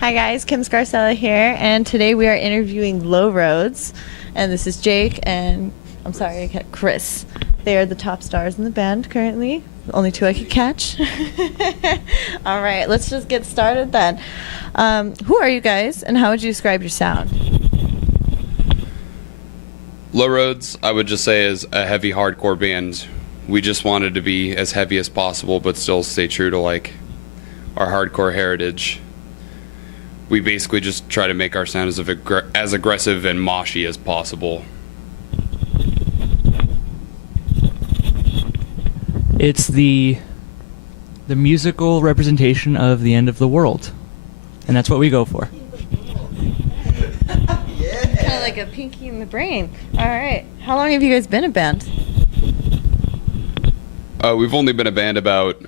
Hi guys, kimscars here, and today we are interviewing Low Roads, and this is Jake and I'm sorry, Chris. They are the top stars in the band currently. Only two I could catch. All right, let's just get started then. Who are you guys, and how would you describe your sound? Low Roads, I would just say, is a heavy hardcore band. We just wanted to be as heavy as possible, but still stay true to like our hardcore heritage. We basically just try to make our sound as aggressive and moshy as possible. It's the musical representation of the end of the world, and that's what we go for. Kind of like a pinky in the brain. All right, how long have you guys been a band? We've only been a band about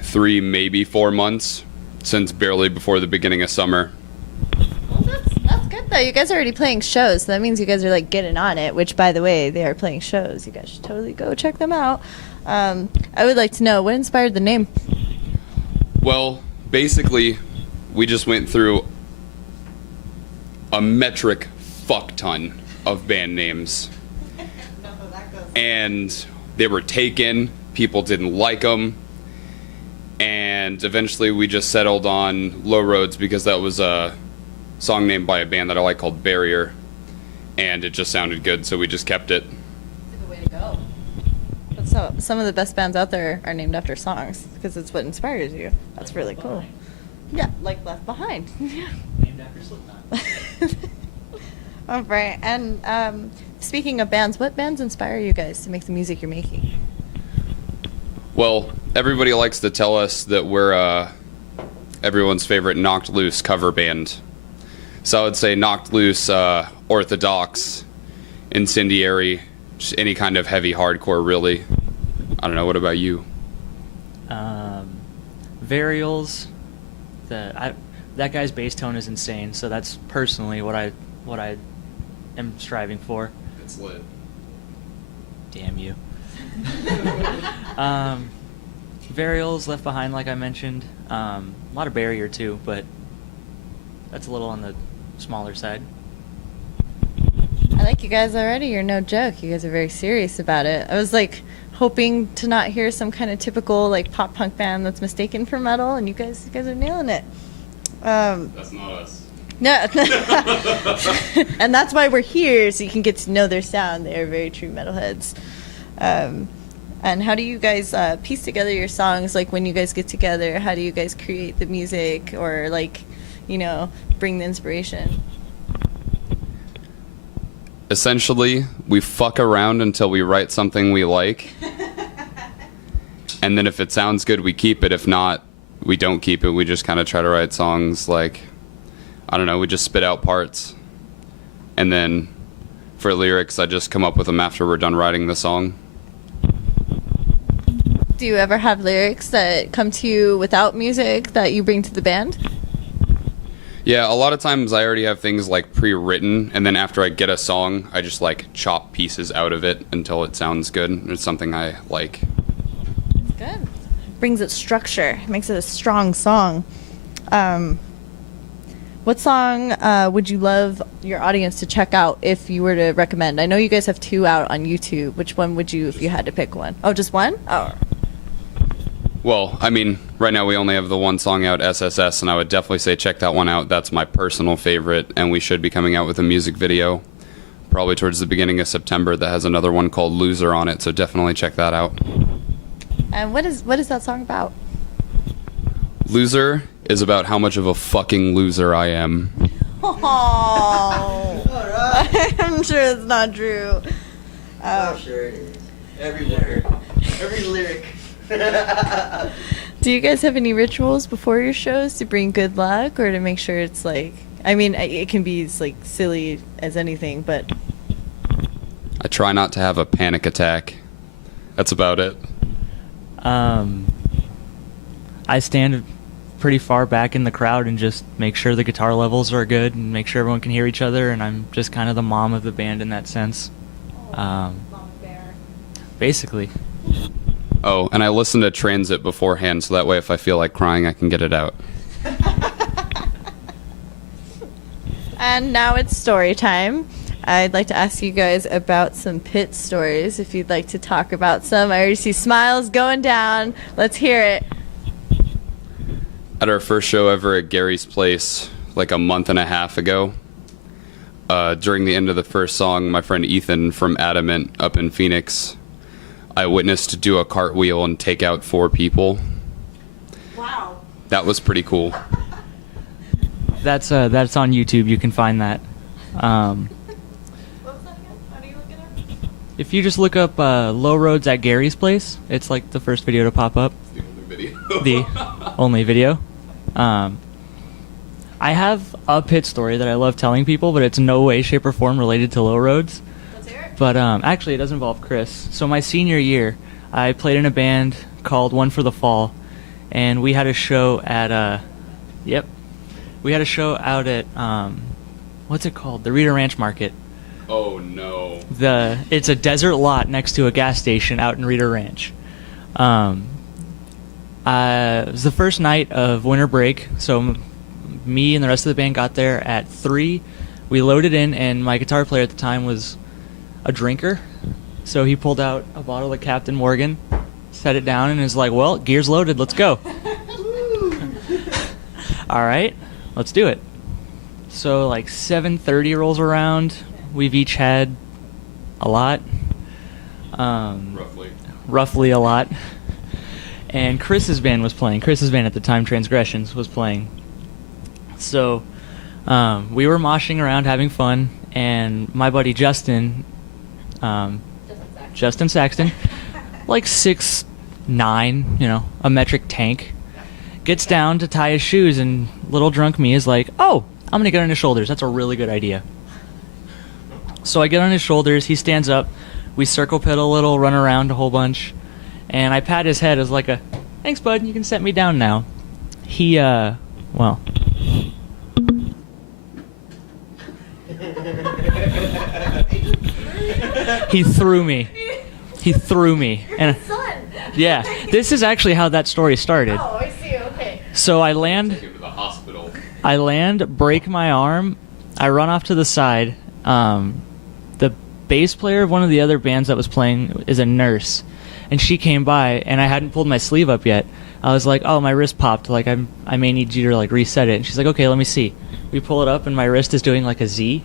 3, maybe 4 months, since barely before the beginning of summer. Well, that's good though. You guys are already playing shows, so that means you guys are like getting on it. Which, by the way, they are playing shows. You guys should totally go check them out. I would like to know what inspired the name. Well, basically, we just went through a metric fuck ton of band names, and they were taken. People didn't like them. And eventually we just settled on Low Roads because that was a song named by a band that I like called Barrier. And it just sounded good, so we just kept it. That's a good way to go. But so, some of the best bands out there are named after songs because it's what inspires you. That's really cool. Yeah, like Left Behind. Named after Slipknot. All right. And speaking of bands, what bands inspire you guys to make the music you're making? Well, everybody likes to tell us that we're everyone's favorite Knocked Loose cover band. So I would say Knocked Loose, Orthodox, Incendiary, just any kind of heavy hardcore, really. I don't know, what about you? Varials. That guy's bass tone is insane, so that's personally what I am striving for. It's lit. Damn you. Varials, Left Behind, like I mentioned. A lot of Barrier too, but that's a little on the smaller side. I like you guys already. You're no joke. You guys are very serious about it. I was like hoping to not hear some kind of typical like pop punk band that's mistaken for metal, and you guys are nailing it. That's not us. No, and that's why we're here, so you can get to know their sound. They are very true metalheads. And how do you guys piece together your songs? Like when you guys get together, how do you guys create the music or like, bring the inspiration? Essentially, we fuck around until we write something we like. And then if it sounds good, we keep it. If not, we don't keep it. We just kind of try to write songs like, I don't know, we just spit out parts. And then for lyrics, I just come up with them after we're done writing the song. Do you ever have lyrics that come to you without music that you bring to the band? Yeah, a lot of times I already have things like pre-written, and then after I get a song, I just like chop pieces out of it until it sounds good. It's something I like. It's good. It brings it structure. It makes it a strong song. What song would you love your audience to check out if you were to recommend? I know you guys have 2 out on YouTube. Which one would you, if you had to pick one? Oh, just one? Oh. Well, I mean, right now we only have the one song out, SSS, and I would definitely say check that one out. That's my personal favorite, and we should be coming out with a music video probably towards the beginning of September that has another one called Loser on it, so definitely check that out. And what is that song about? Loser is about how much of a fucking loser I am. Oh, I'm sure it's not true. I'm sure it is. Every word, every lyric. Do you guys have any rituals before your shows to bring good luck or to make sure it's like, I mean, it can be as like silly as anything, but I try not to have a panic attack. That's about it. I stand pretty far back in the crowd and just make sure the guitar levels are good and make sure everyone can hear each other, and I'm just kind of the mom of the band in that sense. Mama bear. Basically. Oh, and I listen to Transit beforehand, so that way if I feel like crying, I can get it out. And now it's story time. I'd like to ask you guys about some pit stories if you'd like to talk about some. I already see smiles going down. Let's hear it. At our first show ever at Gary's Place, like a month and a half ago, during the end of the first song, my friend Ethan from Adamant up in Phoenix, I witnessed do a cartwheel and take out 4 people. Wow. That was pretty cool. That's on YouTube. You can find that. What was that again? How do you look it up? If you just look up Low Roads at Gary's Place, it's like the first video to pop up. The only video. The only video. I have a pit story that I love telling people, but it's no way, shape, or form related to Low Roads. Let's hear it. But actually, it does involve Chris. So my senior year, I played in a band called One for the Fall, and we had a show at we had a show out at what's it called? The Rita Ranch Market. Oh no. It's a desert lot next to a gas station out in Rita Ranch. It was the first night of winter break, so me and the rest of the band got there at 3. We loaded in, and my guitar player at the time was a drinker, so he pulled out a bottle of Captain Morgan, set it down, and is like, well, gear's loaded, let's go. All right, let's do it. So like 7:30 rolls around, we've each had a lot. Roughly a lot. And Chris's band was playing. Chris's band at the time, Transgressions, was playing. So we were moshing around, having fun, and my buddy Justin Saxton, like 6'9", a metric tank, gets down to tie his shoes, and little drunk me is like, oh, I'm going to get on his shoulders. That's a really good idea. So I get on his shoulders, he stands up, we circle pit a little, run around a whole bunch, and I pat his head as like a, thanks bud, you can set me down now. He, well... He threw me. And yeah, this is actually how that story started. Oh, I see. Okay. So I land, Take him to the hospital. break my arm, I run off to the side. The bass player of one of the other bands that was playing is a nurse, and she came by, and I hadn't pulled my sleeve up yet. I was like, oh, my wrist popped, like I may need you to like reset it. And she's like, okay, let me see. We pull it up, and my wrist is doing like a Z.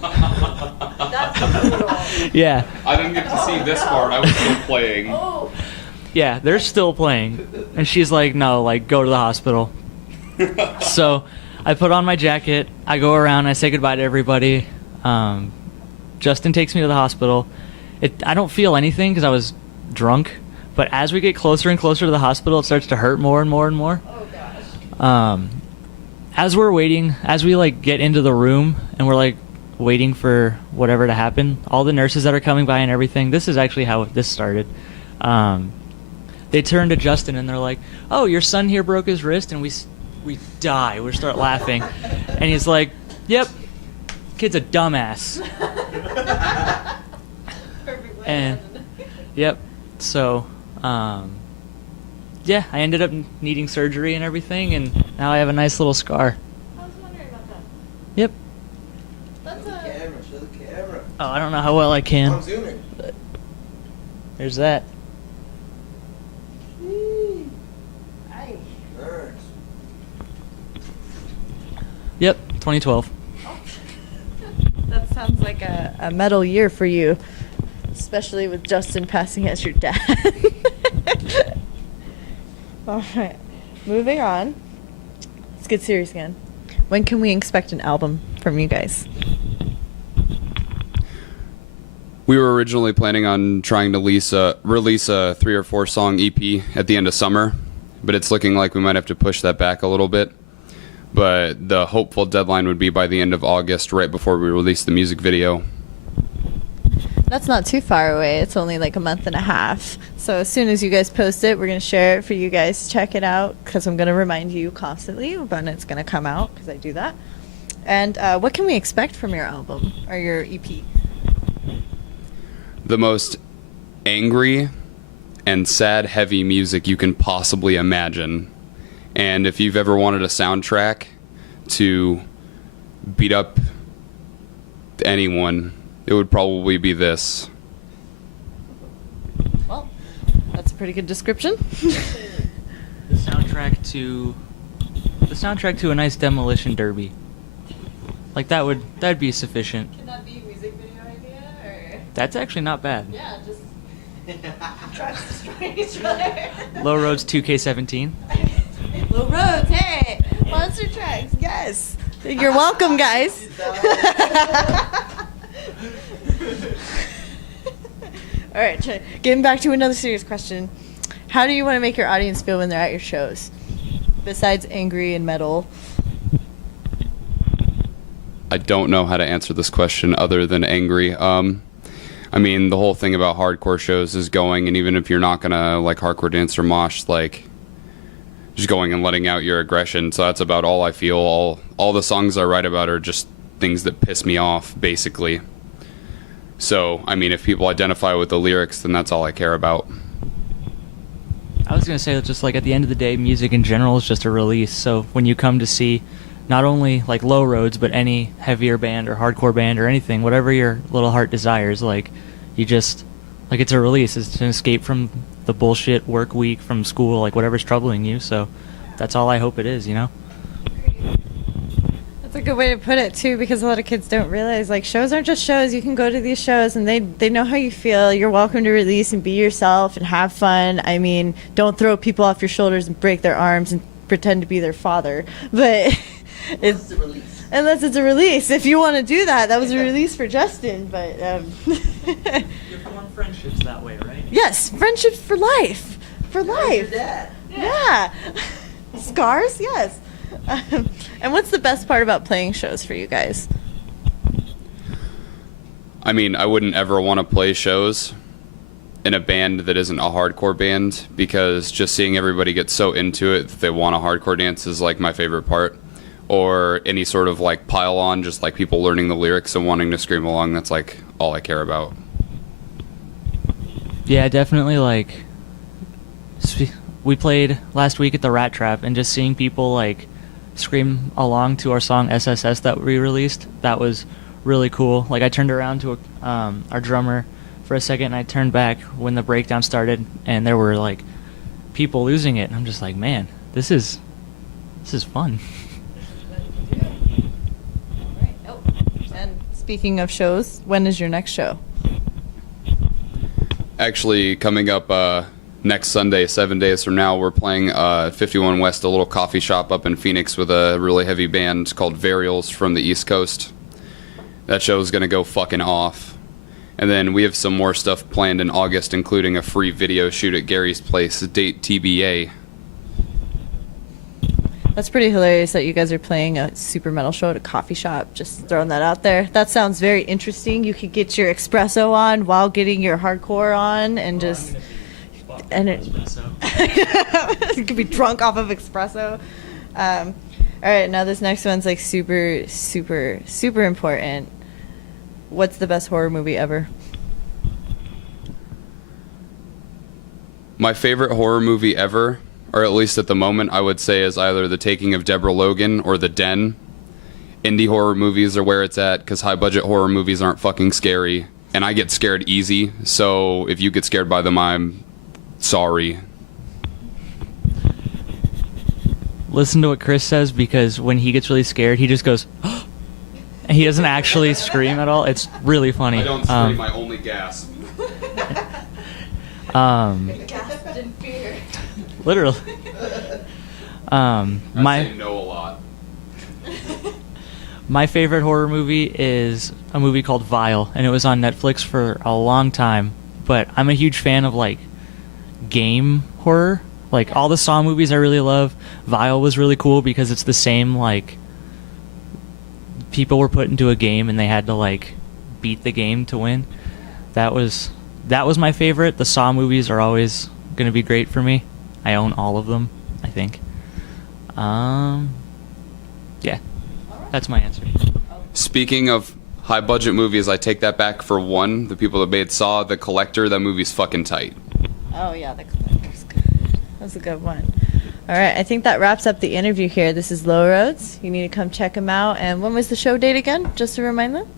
That's brutal. Yeah. I didn't get to see this part. I was still playing. Oh. Yeah, they're still playing. And she's like, no, like, go to the hospital. So I put on my jacket. I go around. I say goodbye to everybody. Justin takes me to the hospital. I don't feel anything because I was drunk. But as we get closer and closer to the hospital, it starts to hurt more and more and more. Oh, gosh. As we're waiting, as we, like, get into the room and we're, like, waiting for whatever to happen, all the nurses that are coming by and everything, this is actually how this started. They turn to Justin and they're like, oh, your son here broke his wrist, and we die. We start laughing. And he's like, yep, kid's a dumbass. And, yep, so, yeah, I ended up needing surgery and everything, and now I have a nice little scar. I was wondering about that. Yep. That's Show the camera, show the camera. Oh, I don't know how well I can. I'm zooming. There's that. Nice. Nice. Yep, 2012. That sounds like a metal year for you, especially with Justin passing as your dad. All right, moving on. Let's get serious again. When can we expect an album from you guys? We were originally planning on trying to release a 3 or 4 song EP at the end of summer, but it's looking like we might have to push that back a little bit. But the hopeful deadline would be by the end of August, right before we release the music video. That's not too far away. It's only like a month and a half. So as soon as you guys post it, we're going to share it for you guys to check it out, because I'm going to remind you constantly when it's going to come out, because I do that. And what can we expect from your album or your EP? The most angry and sad heavy music you can possibly imagine. And if you've ever wanted a soundtrack to beat up anyone, it would probably be this. Well, that's a pretty good description. The soundtrack to a nice demolition derby. Like that'd be sufficient. Can that be a music video idea, or? That's actually not bad. Yeah, just trucks destroying each other. Low Roads 2K17. Low Roads, hey! Monster trucks, yes! You're welcome, guys. Alright, getting back to another serious question. How do you want to make your audience feel when they're at your shows? Besides angry and metal. I don't know how to answer this question other than angry. I mean, the whole thing about hardcore shows is going, and even if you're not gonna like hardcore dance or mosh, like just going and letting out your aggression. So that's about all I feel. All the songs I write about are just things that piss me off, basically. So, I mean, if people identify with the lyrics, then that's all I care about. I was gonna say that just like at the end of the day, music in general is just a release. So when you come to see not only like Low Roads, but any heavier band or hardcore band or anything, whatever your little heart desires, like you just like it's a release. It's an escape from the bullshit work week from school, like whatever's troubling you. So that's all I hope it is, you know? That's a good way to put it too, because a lot of kids don't realize like shows aren't just shows. You can go to these shows and they know how you feel. You're welcome to release and be yourself and have fun. I mean, don't throw people off your shoulders and break their arms and pretend to be their father. But It's a release. unless it's a release. If you want to do that, that was a release for Justin. But You form friendships that way, right? yes, friendships for life. For Your life. dad. Yeah. Scars? Yes. And what's the best part about playing shows for you guys? I mean, I wouldn't ever want to play shows in a band that isn't a hardcore band, because just seeing everybody get so into it that they want a hardcore dance is like my favorite part. Or any sort of like pile on, just like people learning the lyrics and wanting to scream along. That's like all I care about. Yeah, definitely. Like we played last week at the Rat Trap, and just seeing people like scream along to our song SSS that we released, that was really cool. Like I turned around to our drummer for a second, and I turned back when the breakdown started, and there were like people losing it, and I'm just like, man, this is fun. And speaking of shows, when is your next show? Actually, coming up next Sunday, 7 days from now, we're playing 51 West, a little coffee shop up in Phoenix with a really heavy band called Varials from the East Coast. That show is going to go fucking off. And then we have some more stuff planned in August, including a free video shoot at Gary's place, date TBA. That's pretty hilarious that you guys are playing a super metal show at a coffee shop. Just throwing that out there. That sounds very interesting. You could get your espresso on while getting your hardcore on, and just you could be drunk off of espresso. All right, now this next one's like super, super, super important. What's the best horror movie ever? My favorite horror movie ever, or at least at the moment, I would say is either The Taking of Deborah Logan or The Den. Indie horror movies are where it's at, because high-budget horror movies aren't fucking scary, and I get scared easy, so if you get scared by them, I'm sorry. Listen to what Chris says, because when he gets really scared, he just goes, and he doesn't actually scream at all. It's really funny. I don't scream, I only gasp. Gasped in fear. Literally. I say no a lot. My favorite horror movie is a movie called Vile, and it was on Netflix for a long time. But I'm a huge fan of like game horror. Like all the Saw movies I really love. Vile was really cool because it's the same, like people were put into a game and they had to like beat the game to win. That was my favorite. The Saw movies are always going to be great for me. I own all of them, I think. Yeah. That's my answer. Speaking of high budget movies, I take that back for one. The people that made Saw, The Collector, that movie's fucking tight. Oh yeah, The Collector's good. That's a good one. All right, I think that wraps up the interview here. This is Low Roads. You need to come check them out. And when was the show date again? Just to remind them.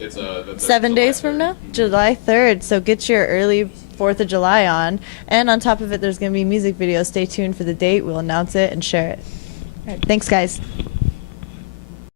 It's the 7 days from now, July 3rd. So get your early 4th of July on. And on top of it, there's going to be music videos. Stay tuned for the date. We'll announce it and share it. All right, thanks, guys.